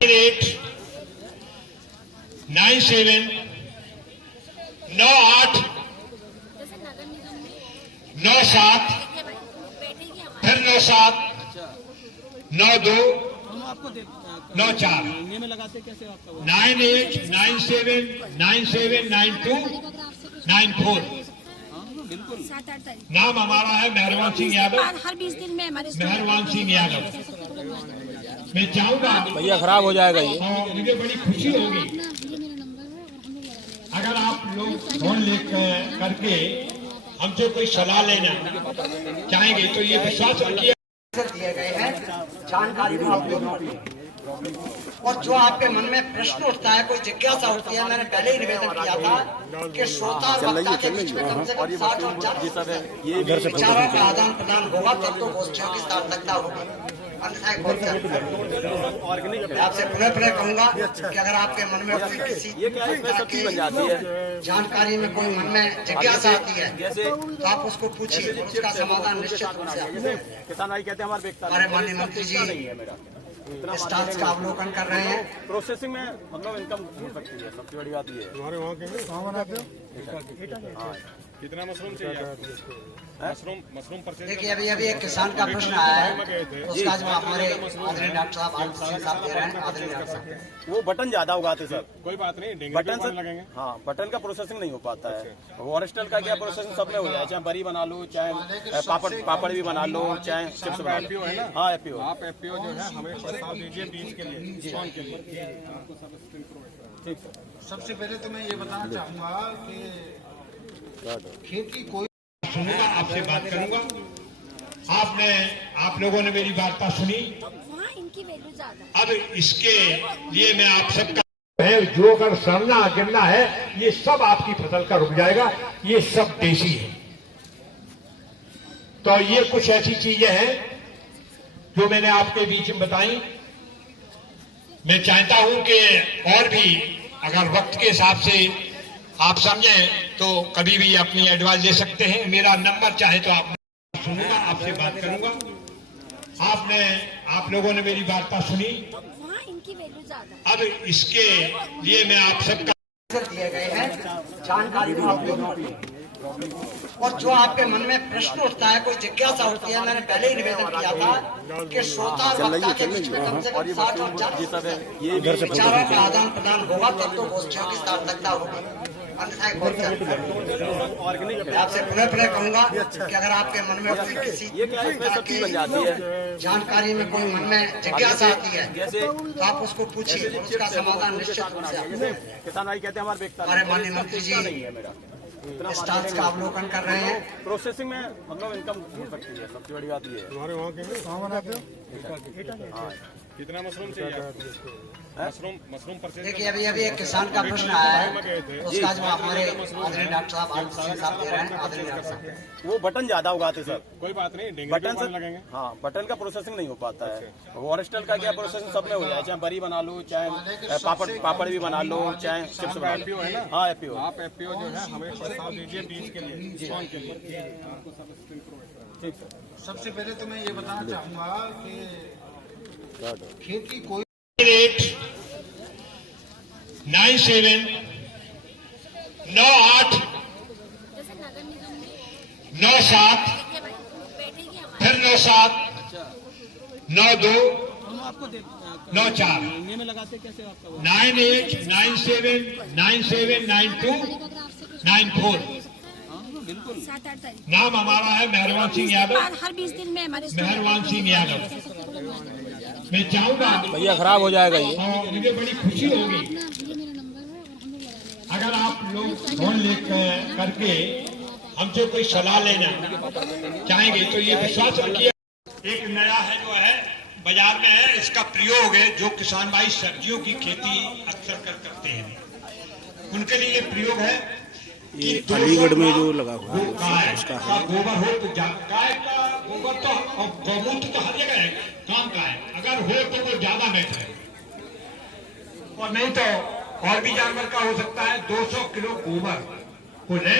97 98 97 फिर 97 92 94 98 97 97 92 94। नाम हमारा है मेहरबान सिंह यादव। हर 20 दिन में हमारे मेहरबान सिंह यादव। मैं चाहूंगा भैया खराब हो जाएगा ये। और मुझे बड़ी खुशी होगी अगर आप लोग फोन ले करके हमसे कोई सलाह लेना चाहेंगे तो ये विश्वास रखिए दिए गए हैं जानकारी को आप लोगों को। और जो आपके मन में प्रश्न उठता है, कोई जिज्ञासा उठती है, मैंने पहले ही निवेदन किया था कि श्रोता और वक्ता के बीच में कम से कम 60 और 40 विचारों का आदान प्रदान होगा तब तो गोष्ठियों की सार्थकता होगी। अन्यथा आपसे पुनः कहूंगा कि अगर आपके मन में किसी जानकारी में कोई मन में जिज्ञासा आती है तो आप उसको पूछिए, उसका समाधान निश्चित रूप से किसान भाई कहते हैं हमारे माननीय मंत्री जी स्टाफ का अवलोकन कर रहे हैं। प्रोसेसिंग में हम लोग इनकम हो सकती है, सबसे बड़ी बात ये है। हमारे वहाँ के कितना मशरूम चाहिए? Mushroom purchase. देखिए अभी एक किसान का प्रश्न आया है, उसका जवाब हमारे आदरणीय डॉक्टर साहब आदित्य साहब दे रहे हैं। आदरणीय डॉक्टर साहब, वो बटन ज्यादा उगाते सर। कोई बात नहीं, बटन से लगेंगे। हाँ, बटन का प्रोसेसिंग नहीं हो पाता है। ऑरेस्टल का क्या प्रोसेसिंग सब में हो जाए, चाहे बरी बना लो, चाहे पापड़ भी बना लो, चाहे चिप्स बना लो। है ना? हाँ, एपीओ। आप एपीओ जो है हमें प्रस्ताव दीजिए बीज के लिए, सोन के लिए। ठीक सर। सबसे पहले तो मैं ये बताना चाहूंगा कि खेती कोई सुनूंगा, आपसे बात करूंगा। आप लोगों ने मेरी वार्ता सुनी। वहाँ इनकी वैल्यू ज्यादा। अब इसके लिए मैं आप सबका है, जो अगर सड़ना गिरना है ये सब आपकी फसल का रुक जाएगा। ये सब देसी है। तो ये कुछ ऐसी चीजें हैं जो मैंने आपके बीच में बताई। मैं चाहता हूं कि और भी अगर वक्त के हिसाब से आप समझें तो कभी भी अपनी एडवाइस दे सकते हैं। मेरा नंबर चाहे तो आप सुनूंगा, आपसे बात करूंगा। आप लोगों ने मेरी वार्ता सुनी। वहाँ इनकी वैल्यू ज्यादा। अब इसके लिए मैं आप सबका दिए गए हैं जानकारी को आप लोगों को। और जो आपके मन में प्रश्न उठता है, कोई जिज्ञासा उठती है, मैंने पहले ही निवेदन किया था कि श्रोता और वक्ता के बीच में कम से कम 60 और 40 विचारों का आदान प्रदान होगा तब तो गोष्ठियों की सार्थकता होगी। अन्यथा आपसे पुनः कहूंगा कि अगर आपके मन में किसी जानकारी में कोई मन में जिज्ञासा आती है तो आप उसको पूछिए, उसका समाधान निश्चित रूप से किसान भाई कहते हैं हमारे माननीय मंत्री जी स्टाफ का अवलोकन कर रहे हैं। प्रोसेसिंग में हम लोग इनकम हो सकती है, सबसे बड़ी बात ये है। हमारे वहाँ के कितना मशरूम चाहिए? Mushroom purchase. देखिए अभी एक किसान का प्रश्न आया है, उसका जवाब हमारे आदरणीय डॉक्टर साहब आदित्य साहब दे रहे हैं। आदरणीय डॉक्टर साहब, वो बटन ज्यादा उगाते सर। कोई बात नहीं, बटन से लगेंगे। हाँ, बटन का प्रोसेसिंग नहीं हो पाता है। ऑरेस्टल का क्या प्रोसेसिंग सब में हो जाए, चाहे बरी बना लो, चाहे पापड़ भी बना लो, चाहे चिप्स बना लो। एपीओ है ना? हाँ, एपीओ। आप एपीओ जो है हमें प्रस्ताव दीजिए बीज के लिए, सोन के लिए। ठीक सर। सबसे पहले तो मैं ये बताना चाहूंगा कि खेती कोई 97 98 97 फिर 97 92 94 98 97 97 92 94। नाम हमारा है मेहरबान सिंह यादव। हर 20 दिन में हमारे मेहरबान सिंह यादव। मैं चाहूंगा भैया खराब हो जाएगा ये। और मुझे बड़ी खुशी होगी अगर आप लोग फोन ले करके हमसे कोई सलाह लेना चाहेंगे तो ये विश्वास रखिए। एक नया है जो है बाजार में है, इसका प्रयोग है जो किसान भाई सब्जियों की खेती अक्सर करते हैं उनके लिए ये प्रयोग है। ये अलीगढ़ में जो लगा हुआ है उसका गोबर हो तो गाय का गोबर तो और गौमूत्र तो हर जगह है, काम का है। अगर हो तो वो ज्यादा बेहतर है और नहीं तो और भी जानवर का हो सकता है। 200 किलो गोबर को ले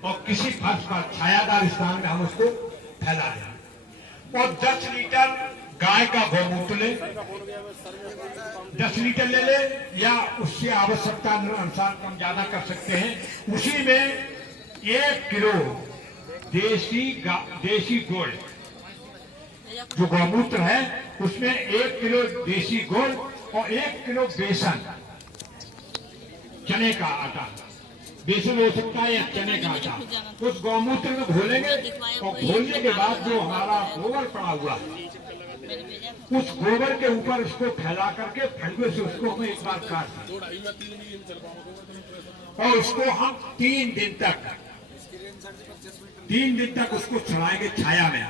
और किसी फर्श पर छायादार स्थान में हम उसको फैला दें और 10 लीटर गाय का गौमूत्र ले, 10 लीटर ले ले या उससे आवश्यकता अनुसार कम ज्यादा कर सकते हैं। उसी में 1 किलो देसी गुड़, जो गौमूत्र है उसमें 1 किलो देसी गुड़ और 1 किलो बेसन, चने का आटा, बेसन हो सकता है या चने का आटा, उस गौमूत्र में घोलेंगे और घोलने के बाद जो हमारा गोबर पड़ा हुआ है उस गोबर के ऊपर उसको फैला करके फंडे से उसको हम एक बार काट दें और उसको हम 3 दिन तक उसको छड़ाएंगे, छाया में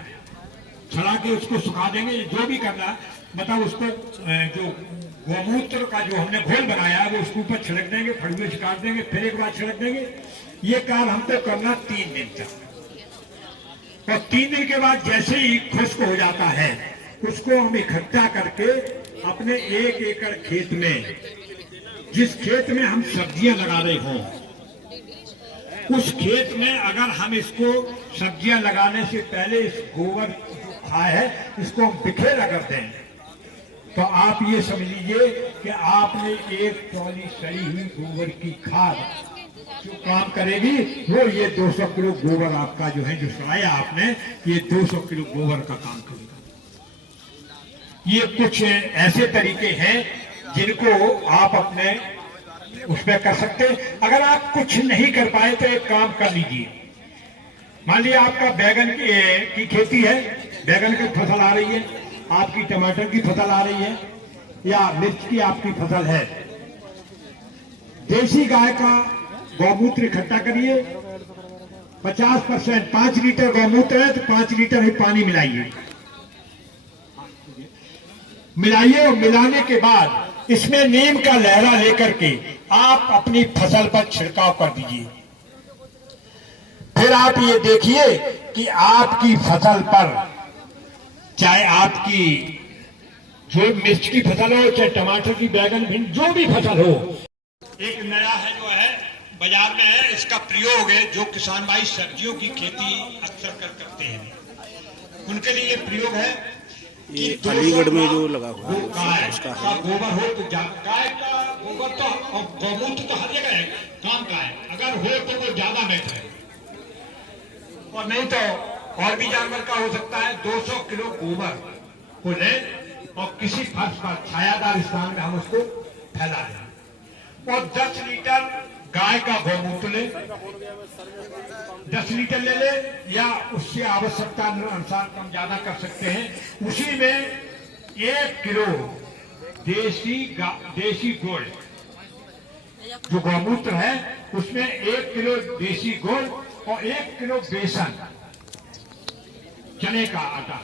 छड़ा के उसको सुखा देंगे। जो भी करना मतलब उसको जो गौमूत्र का जो हमने घोल बनाया है वो उसके ऊपर छिड़क देंगे, फड़ुए से काट देंगे, फिर एक बार छिड़क देंगे। ये कार्य हमको करना 3 दिन तक। और 3 दिन के बाद जैसे ही खुश्क हो जाता है उसको हम इकट्ठा करके अपने 1 एकड़ खेत में, जिस खेत में हम सब्जियां लगा रहे हों उस खेत में अगर हम इसको सब्जियां लगाने से पहले इस गोबर जो खाए है इसको हम बिखेरा कर दें तो आप ये समझ लीजिए कि आपने 1 ट्रॉली सड़ी हुई गोबर की खाद जो काम करेगी वो ये 200 किलो गोबर आपका जो है जो सड़ाया आपने, ये 200 किलो गोबर का काम करेगा। ये कुछ ऐसे तरीके हैं जिनको आप अपने उसमें कर सकते हैं। अगर आप कुछ नहीं कर पाए तो एक काम कर लीजिए। मान लीजिए आपका बैगन की खेती है, बैगन की फसल आ रही है, आपकी टमाटर की फसल आ रही है या मिर्च की आपकी फसल है। देसी गाय का गौमूत्र इकट्ठा करिए, 50%, 5 लीटर गौमूत्र है तो 5 लीटर ही पानी मिलाइए और मिलाने के बाद इसमें नीम का लहरा लेकर के आप अपनी फसल पर छिड़काव कर दीजिए। फिर आप ये देखिए कि आपकी फसल पर, चाहे आपकी जो मिर्च की फसल हो, चाहे टमाटर की, बैगन, भिंडी, जो भी फसल हो, एक नया है जो है बाजार में है, इसका प्रयोग है जो किसान भाई सब्जियों की खेती अक्सर करते हैं उनके लिए ये प्रयोग है। ये अलीगढ़ में जो लगा हुआ है गाय उसका का गोबर हो तो गाय का गोबर तो और गौमूत्र तो हर जगह है काम का है, अगर हो तो वो ज्यादा बेहतर है और नहीं तो और भी जानवर का हो सकता है। 200 किलो गोबर को ले और किसी फर्श पर छायादार स्थान में हम उसको फैला दें और 10 लीटर गाय का गौमूत्र ले, 10 लीटर ले ले या उससे आवश्यकता अनुसार कम ज्यादा कर सकते हैं। उसी में 1 किलो देसी गुड़, जो गौमूत्र है उसमें 1 किलो देसी गुड़ और 1 किलो बेसन, चने का आटा,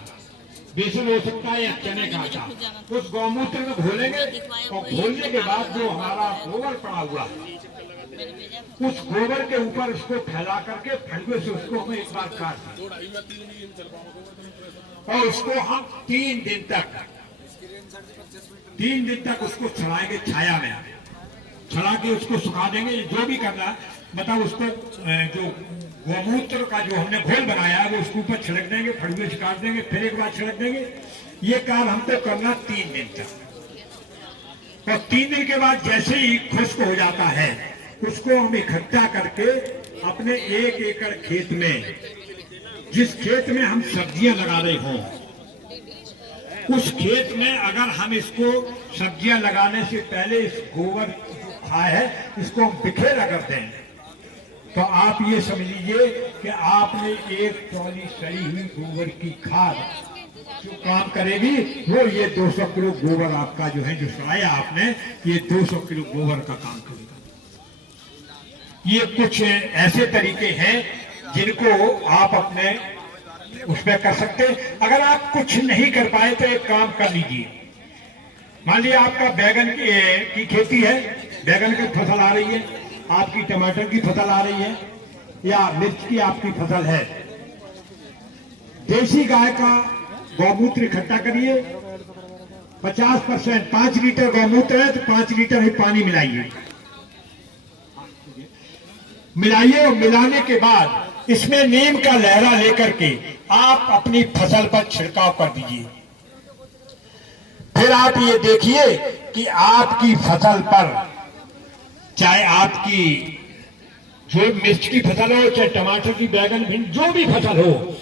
बेसन हो सकता है या चने का आटा, उस गौमूत्र में घोलेंगे और घोलने के बाद जो हमारा गोबर पड़ा हुआ है उस गोबर के ऊपर उसको फैला करके फंडे से उसको हम एक बार काट दें और उसको हम 3 दिन तक उसको छड़ाएंगे, छाया में छड़ा के उसको सुखा देंगे। जो भी करना मतलब उसको जो गौमूत्र का जो हमने घोल बनाया है वो उसके ऊपर छिड़क देंगे, फड़ुए से काट देंगे, फिर एक बार छिड़क देंगे। ये कार्य हमको करना 3 दिन तक और 3 दिन के बाद जैसे ही खुश्क हो जाता है उसको हम इकट्ठा करके अपने 1 एकड़ खेत में, जिस खेत में हम सब्जियां लगा रहे हों उस खेत में अगर हम इसको सब्जियां लगाने से पहले इस गोबर जो खाए है इसको हम बिखेरा कर दें तो आप ये समझ लीजिए कि आपने 1 ट्रॉली सड़ी हुई गोबर की खाद जो काम करेगी वो ये 200 किलो गोबर आपका जो है जो सड़ाया आपने, ये 200 किलो गोबर का काम करेगा। ये कुछ ऐसे तरीके हैं जिनको आप अपने उसमें कर सकते हैं। अगर आप कुछ नहीं कर पाए तो एक काम कर लीजिए। मान लीजिए आपका बैगन की खेती है, बैगन की फसल आ रही है, आपकी टमाटर की फसल आ रही है या मिर्च की आपकी फसल है। देसी गाय का गौमूत्र इकट्ठा करिए, 50%, 5 लीटर गौमूत्र है तो 5 लीटर ही पानी मिलाइए और मिलाने के बाद इसमें नीम का लहरा लेकर के आप अपनी फसल पर छिड़काव कर दीजिए। फिर आप ये देखिए कि आपकी फसल पर, चाहे आपकी जो मिर्च की फसल हो, चाहे टमाटर की, बैगन, भिंडी, जो भी फसल हो,